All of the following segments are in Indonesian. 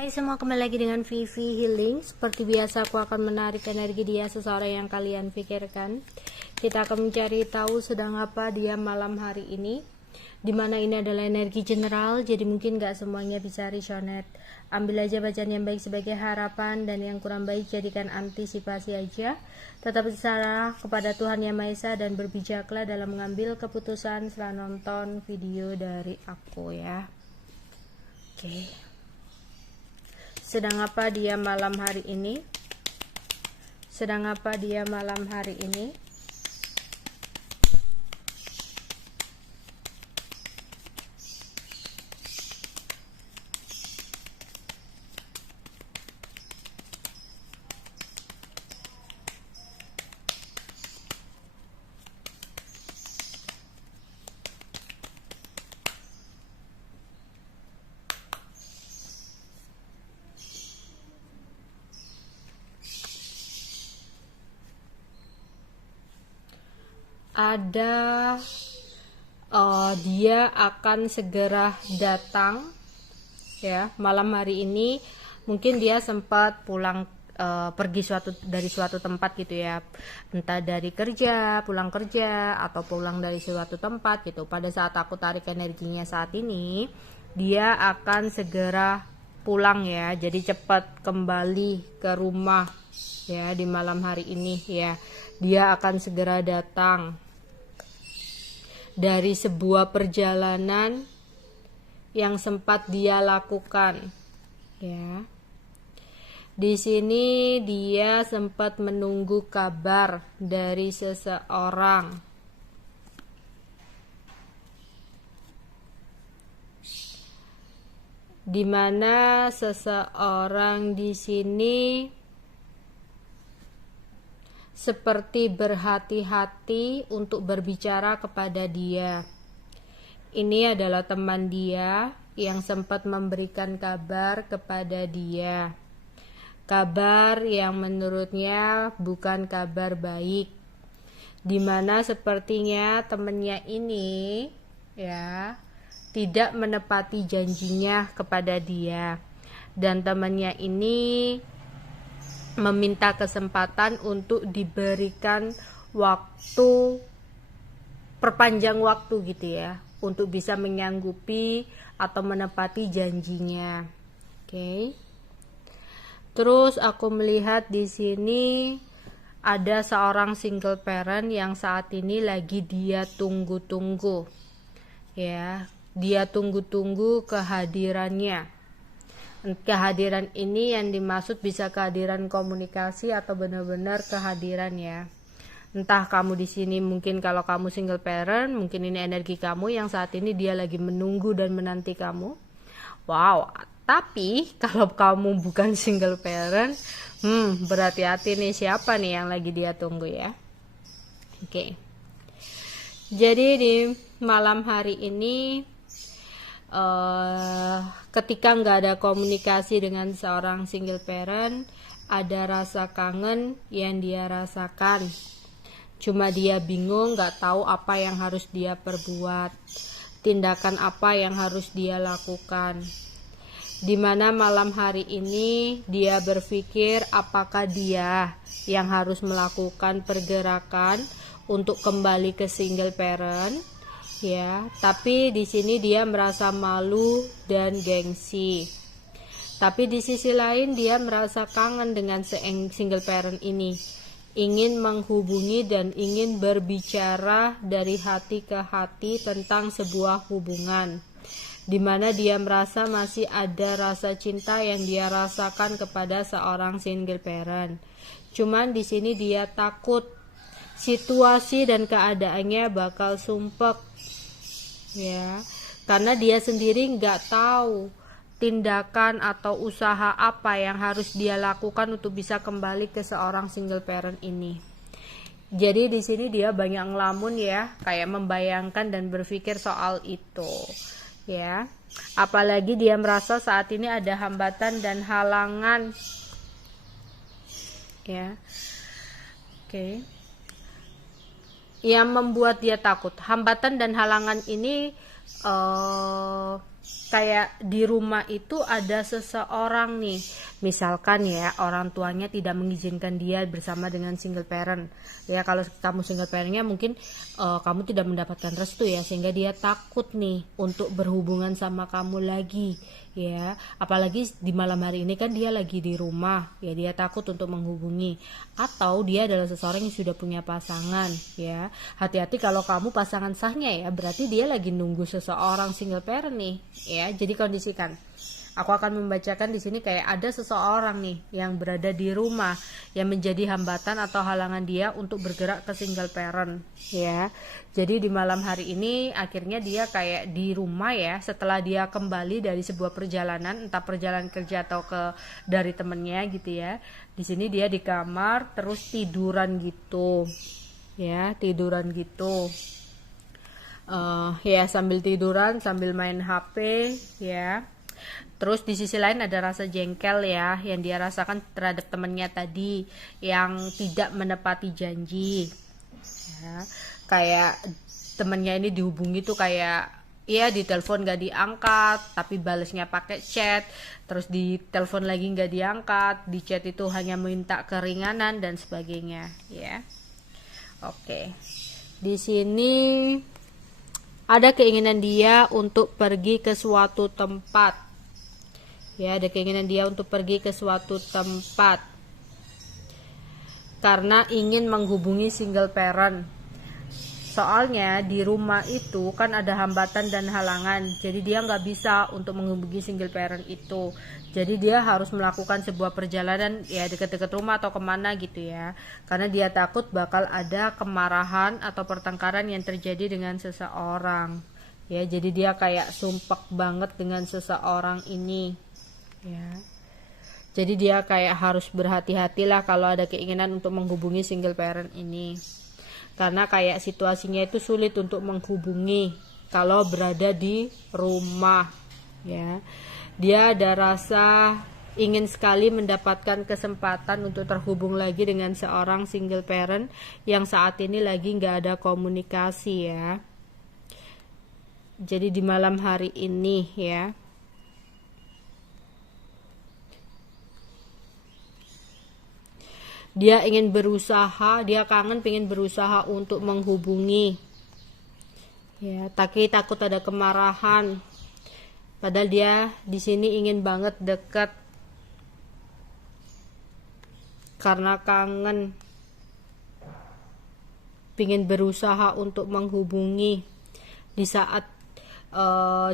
Hai semua, kembali lagi dengan Vivi Healing. Seperti biasa aku akan menarik energi dia seseorang yang kalian pikirkan. Kita akan mencari tahu sedang apa dia malam hari ini, dimana ini adalah energi general, jadi mungkin gak semuanya bisa resonate. Ambil aja bacaan yang baik sebagai harapan, dan yang kurang baik jadikan antisipasi aja. Tetap berserah kepada Tuhan Yang Maha Esa dan berbijaklah dalam mengambil keputusan setelah nonton video dari aku ya. Oke. Sedang apa dia malam hari ini? Sedang apa dia malam hari ini? Ada dia akan segera datang ya malam hari ini. Mungkin dia sempat pulang pergi dari suatu tempat gitu ya, entah dari kerja, pulang kerja, atau pulang dari suatu tempat gitu. Pada saat aku tarik energinya saat ini, dia akan segera pulang ya, jadi cepat kembali ke rumah ya di malam hari ini ya. Dia akan segera datang dari sebuah perjalanan yang sempat dia lakukan ya. Di sini dia sempat menunggu kabar dari seseorang. Di mana seseorang di sini seperti berhati-hati untuk berbicara kepada dia. Ini adalah teman dia yang sempat memberikan kabar kepada dia. Kabar yang menurutnya bukan kabar baik. Dimana sepertinya temannya ini ya tidak menepati janjinya kepada dia. Dan temannya ini meminta kesempatan untuk diberikan waktu, perpanjang waktu gitu ya, untuk bisa menyanggupi atau menepati janjinya. Oke. Terus aku melihat di sini ada seorang single parent yang saat ini lagi dia tunggu-tunggu. Ya, dia tunggu-tunggu kehadirannya. Kehadiran ini yang dimaksud bisa kehadiran komunikasi atau benar-benar kehadiran ya. Entah kamu di sini, mungkin kalau kamu single parent, mungkin ini energi kamu yang saat ini dia lagi menunggu dan menanti kamu. Wow, tapi kalau kamu bukan single parent, berhati-hati nih, siapa nih yang lagi dia tunggu ya. Oke. Jadi di malam hari ini ketika nggak ada komunikasi dengan seorang single parent, ada rasa kangen yang dia rasakan. Cuma dia bingung, nggak tahu apa yang harus dia perbuat, tindakan apa yang harus dia lakukan. Dimana malam hari ini dia berpikir apakah dia yang harus melakukan pergerakan untuk kembali ke single parent ya, tapi di sini dia merasa malu dan gengsi. Tapi di sisi lain dia merasa kangen dengan single parent ini, ingin menghubungi dan ingin berbicara dari hati ke hati tentang sebuah hubungan, dimana dia merasa masih ada rasa cinta yang dia rasakan kepada seorang single parent. Cuman di sini dia takut situasi dan keadaannya bakal sumpek ya, karena dia sendiri nggak tahu tindakan atau usaha apa yang harus dia lakukan untuk bisa kembali ke seorang single parent ini. Jadi di sini dia banyak ngelamun ya, kayak membayangkan dan berpikir soal itu ya. Apalagi dia merasa saat ini ada hambatan dan halangan ya. Oke. Yang membuat dia takut. Hambatan dan halangan ini kayak di rumah itu ada seseorang nih, misalkan ya orang tuanya tidak mengizinkan dia bersama dengan single parent ya. Kalau kamu single parentnya mungkin kamu tidak mendapatkan restu ya, sehingga dia takut nih untuk berhubungan sama kamu lagi ya. Apalagi di malam hari ini kan dia lagi di rumah ya, dia takut untuk menghubungi. Atau dia adalah seseorang yang sudah punya pasangan ya. Hati-hati kalau kamu pasangan sahnya ya, berarti dia lagi nunggu seseorang single parent nih ya. Jadi kondisikan. Aku akan membacakan di sini kayak ada seseorang nih yang berada di rumah yang menjadi hambatan atau halangan dia untuk bergerak ke single parent ya. Jadi di malam hari ini akhirnya dia kayak di rumah ya, setelah dia kembali dari sebuah perjalanan, entah perjalanan kerja atau dari temennya gitu ya. Di sini dia di kamar terus tiduran gitu ya, tiduran gitu. Ya sambil tiduran sambil main HP ya. Terus di sisi lain ada rasa jengkel ya yang dia rasakan terhadap temennya tadi yang tidak menepati janji ya. Kayak temennya ini dihubungi tuh kayak ya di telepon gak diangkat tapi balesnya pakai chat, terus di telepon lagi gak diangkat, di chat itu hanya minta keringanan dan sebagainya ya. Oke, di sini ada keinginan dia untuk pergi ke suatu tempat ya, ada keinginan dia untuk pergi ke suatu tempat karena ingin menghubungi single parent. Soalnya di rumah itu kan ada hambatan dan halangan, jadi dia nggak bisa untuk menghubungi single parent itu. Jadi dia harus melakukan sebuah perjalanan ya dekat-dekat rumah atau kemana gitu ya, karena dia takut bakal ada kemarahan atau pertengkaran yang terjadi dengan seseorang ya. Jadi dia kayak sumpek banget dengan seseorang ini ya. Jadi dia kayak harus berhati-hatilah kalau ada keinginan untuk menghubungi single parent ini, karena kayak situasinya itu sulit untuk menghubungi kalau berada di rumah ya. Dia ada rasa ingin sekali mendapatkan kesempatan untuk terhubung lagi dengan seorang single parent yang saat ini lagi nggak ada komunikasi ya. Jadi di malam hari ini ya, dia ingin berusaha, dia kangen pengen berusaha untuk menghubungi ya, tapi takut ada kemarahan. Padahal dia di sini ingin banget dekat karena kangen, pengen berusaha untuk menghubungi di saat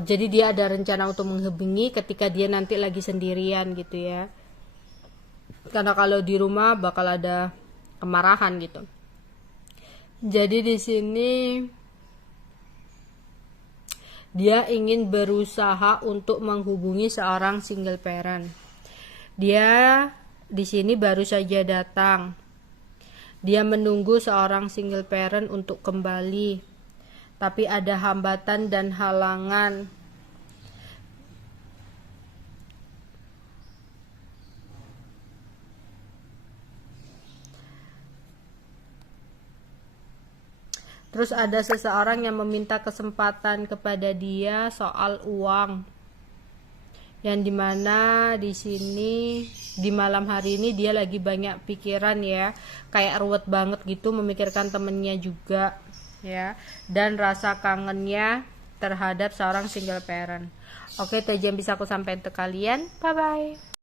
jadi dia ada rencana untuk menghubungi ketika dia nanti lagi sendirian gitu ya. Karena kalau di rumah bakal ada kemarahan gitu. Jadi di sini dia ingin berusaha untuk menghubungi seorang single parent. Dia di sini baru saja datang. Dia menunggu seorang single parent untuk kembali, tapi ada hambatan dan halangan. Terus ada seseorang yang meminta kesempatan kepada dia soal uang, yang dimana di sini di malam hari ini dia lagi banyak pikiran ya, kayak ruwet banget gitu memikirkan temennya juga ya, dan rasa kangennya terhadap seorang single parent. Oke, itu aja yang bisa aku sampaikan ke kalian. Bye bye.